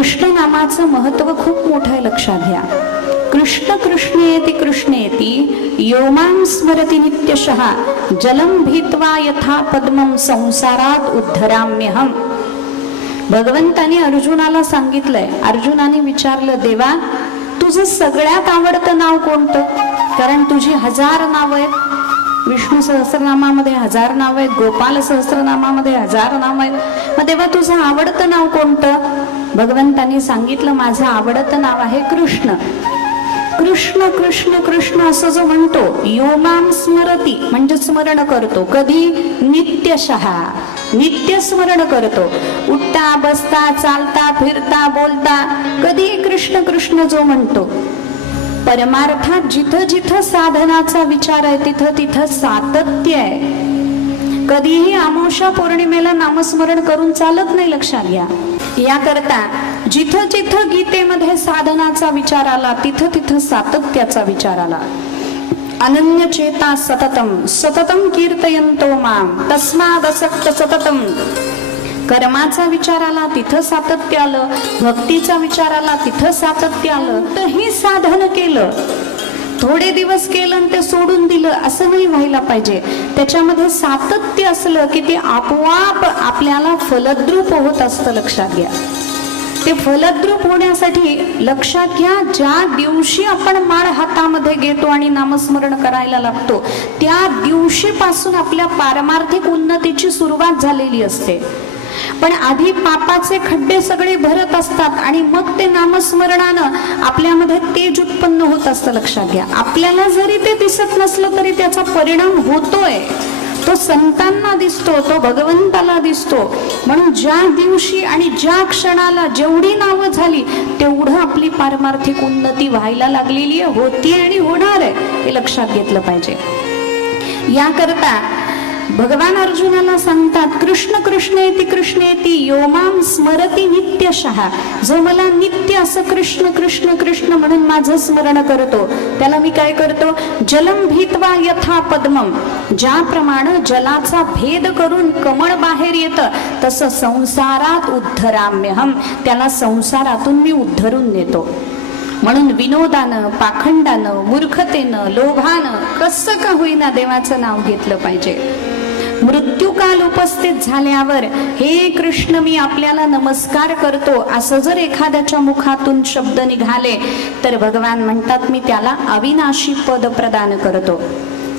कृष्ण नामाचं महत्त्व खूप मोठं आहे लक्षात घ्या. कृष्ण कृष्णेती कृष्णेती योमां स्मरती नित्यशः जलम भीत्वा यथा पद्मं संसारात उद्धराम्यहम. भगवंताने अर्जुनाला सांगितलंय अर्जुनाने विचारलं देवा तुझं सगळ्यात आवडतं नाव कोणतं? कारण तुझी हजार नाव आहेत. विष्णू सहस्रनामामध्ये हजार नाव आहेत गोपाल सहस्रनामामध्ये हजार नाव आहेत. मग तेव्हा तुझं आवडतं नाव कोणतं? भगवंताने सांगितलं माझं आवडतं नाव आहे कृष्ण. कृष्ण कृष्ण कृष्ण असं जो म्हणतो योमाम स्मरती म्हणजे स्मरण करतो. कधी? नित्यशहा नित्य स्मरण करतो. उठता बसता चालता फिरता बोलता कधी? कृष्ण कृष्ण जो म्हणतो. परमार्थात जिथं जिथं साधनाचा विचार आहे तिथं तिथं सातत्य आहे. कधीही आमोशा पौर्णिमेला नामस्मरण करून चालत नाही लक्षात घ्या. याकरता जिथं जिथं गीतेमध्ये साधनाचा विचार आला तिथं तिथं सातत्याचा विचार आला. अनन्य चेता सततम सततम कीर्तयंतो माम तस्मादसक्त सततम. कर्माचा विचार आला तिथं सातत्य आलं भक्तीचा विचार आला तिथं सातत्य आलं तर ही साधन केलं. थोडे दिवस केलं आणि ते सोडून दिलं असं नाही व्हायला पाहिजे. त्याच्यामध्ये सातत्य असलं की ते आपोआप आपल्याला फलद्रूप होत असतं लक्षात घ्या. ते फलद्रूप होण्यासाठी लक्षात घ्या ज्या दिवशी आपण माळ हातामध्ये घेतो आणि नामस्मरण करायला लागतो त्या दिवशीपासून आपल्या पारमार्थिक उन्नतीची सुरुवात झालेली असते. पण आधी पापाचे खड्डे सगळे भरत असतात आणि मग ते नामस्मरणानं आपल्यामध्ये तेज उत्पन्न होत असतं लक्षात घ्या. आपल्याला जरी ते दिसत नसलं तरी त्याचा परिणाम होतोय. तो संतांना दिसतो तो भगवंताला दिसतो. म्हणून ज्या दिवशी आणि ज्या क्षणाला जेवढी नावं झाली तेवढं आपली पारमार्थिक उन्नती व्हायला लागलेली आहे होती आणि होणार आहे हे लक्षात घेतलं पाहिजे. याकरता भगवान अर्जुनाला सांगतात कृष्ण कृष्ण कृष्णेती कृष्ण येती योमाम स्मरती नित्यशहा जो मला नित्य असं कृष्ण कृष्ण कृष्ण म्हणून माझं स्मरण करतो त्याला मी काय करतो? जलम भीतवा यथा पद्मम ज्याप्रमाणे जलाचा भेद करून कमळ बाहेर येतं तसं संसारात उद्धराम्यहम त्याला संसारातून मी उद्धरून नेतो. म्हणून विनोदानं पाखंडानं मूर्खतेनं लोभानं कसं का होईना देवाचं नाव घेतलं पाहिजे? मृत्यूकाल उपस्थित झाल्यावर हे कृष्ण मी आपल्याला नमस्कार करतो. असं जर एखाद्याच्या मुखातून शब्द निघाले तर भगवान म्हणतात मी त्याला अविनाशी पद प्रदान करतो.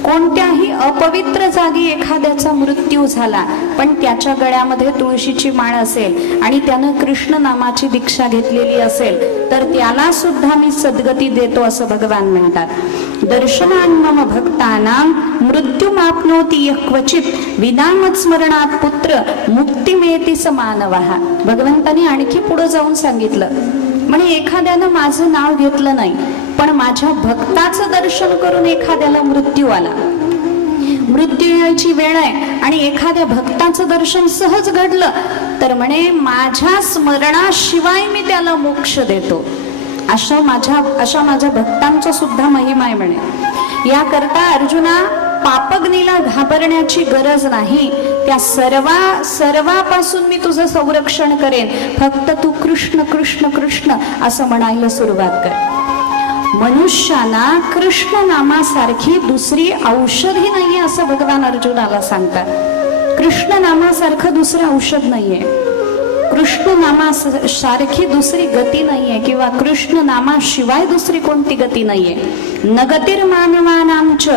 कोणत्याही अपवित्र जागी एखाद्याचा मृत्यू झाला पण त्याच्या गळ्यामध्ये तुळशीची माळ असेल आणि त्यानं कृष्ण नामाची दीक्षा घेतलेली असेल तर त्याला सुद्धा मी सद्गती देतो असं भगवान म्हणतात. दर्शनान्मम भक्तानां मृत्यू मापनोती यः क्वचित विनामत स्मरणात पुत्र मुक्तिमेती समानवाहा भगवंताने आणखी पुढे जाऊन सांगितलं. म्हणे एखाद्यानं माझं नाव घेतलं नाही पण माझ्या भक्ताचं दर्शन करून एखाद्याला मृत्यू आला. मृत्यू यायची वेळ आहे आणि एखाद्या भक्ताचं दर्शन सहज घडलं तर म्हणे माझ्या स्मरणाशिवाय मी त्याला मोक्ष देतो. अशा माझ्या अशा माझ्या भक्तांचा सुद्धा महिमा आहे म्हणे. याकरता अर्जुना पापग्नीला घाबरण्याची गरज नाही. त्या सर्वा सर्वापासून मी तुझं संरक्षण करेन. फक्त तू कृष्ण कृष्ण कृष्ण असं म्हणायला सुरुवात कर. मनुष्याला कृष्ण नामासारखी दुसरी औषधी नाहीये असं भगवान अर्जुनाला सांगतात. कृष्ण नामासारखं दुसरं औषध नाहीये. कृष्ण नामा सारखी दुसरी गती नाहीये किंवा कृष्ण नामाशिवाय दुसरी कोणती गती नाहीये. न मानवानांच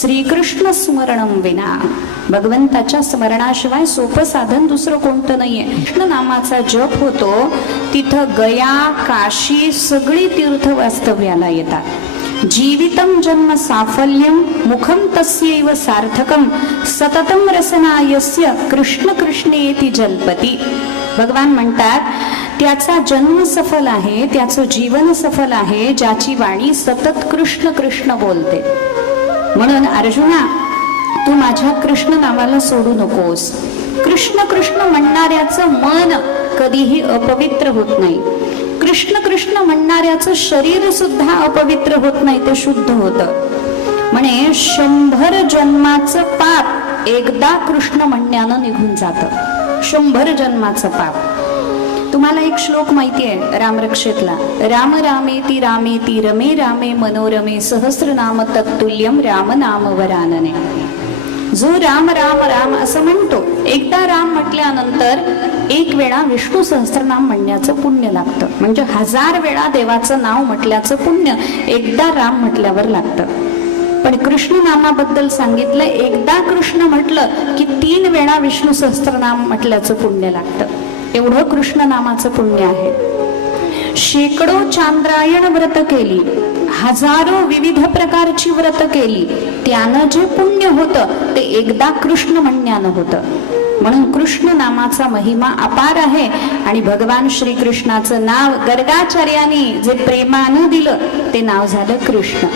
श्रीकृष्ण स्मरणम विना. भगवंताच्या स्मरणाशिवाय सोपं साधन दुसरं कोणतं नाहीये. कृष्ण नामाचा जप होतो तिथं गया काशी सगळी तीर्थ वास्तव्याला येतात. जीवितम जन्म साफल्यम मुखम तस्यैव सार्थकम सततम रसना यस्य कृष्ण कृष्णेती जलपती. भगवान म्हणतात त्याचा जन्म सफल आहे त्याचं जीवन सफल आहे ज्याची वाणी सतत कृष्ण कृष्ण बोलते. म्हणून अर्जुना तू माझ्या कृष्ण नावाला सोडू नकोस. कृष्ण कृष्ण म्हणणाऱ्याचं मन कधीही अपवित्र होत नाही. कृष्ण कृष्ण म्हणणाऱ्याचं शरीर सुद्धा अपवित्र होत नाही ते शुद्ध होतं. म्हणे शंभर जन्माचं पाप एकदा कृष्ण म्हणण्यानं निघून जातं. शंभर जन्माचं पाप. तुम्हाला एक श्लोक माहिती आहे रामरक्षेतला. राम रामे ती रमे रामे मनोरमे सहस्रनाम तत्तुल्यम राम नाम वरानने. जो राम राम राम असं म्हणतो एकदा राम म्हटल्यानंतर एक वेळा विष्णू सहस्रनाम म्हणण्याचं पुण्य लागतं. म्हणजे हजार वेळा देवाचं नाव म्हटल्याचं पुण्य एकदा राम म्हटल्यावर लागतं. पण कृष्ण नामाबद्दल सांगितलं. एकदा कृष्ण म्हटलं की तीन वेळा विष्णू सहस्त्रनाम म्हटल्याचं पुण्य लागतं. एवढं कृष्ण नामाचं पुण्य आहे. शेकडो चांद्रायण व्रत केली. हजारो विविध प्रकारची व्रत केली. त्यानं जे पुण्य होतं ते एकदा कृष्ण म्हणण्यानं होतं. म्हणून कृष्ण नामाचा महिमा अपार आहे आणि भगवान श्रीकृष्णाचं नाव गर्गाचार्याने जे प्रेमानं दिलं ते नाव झालं कृष्ण.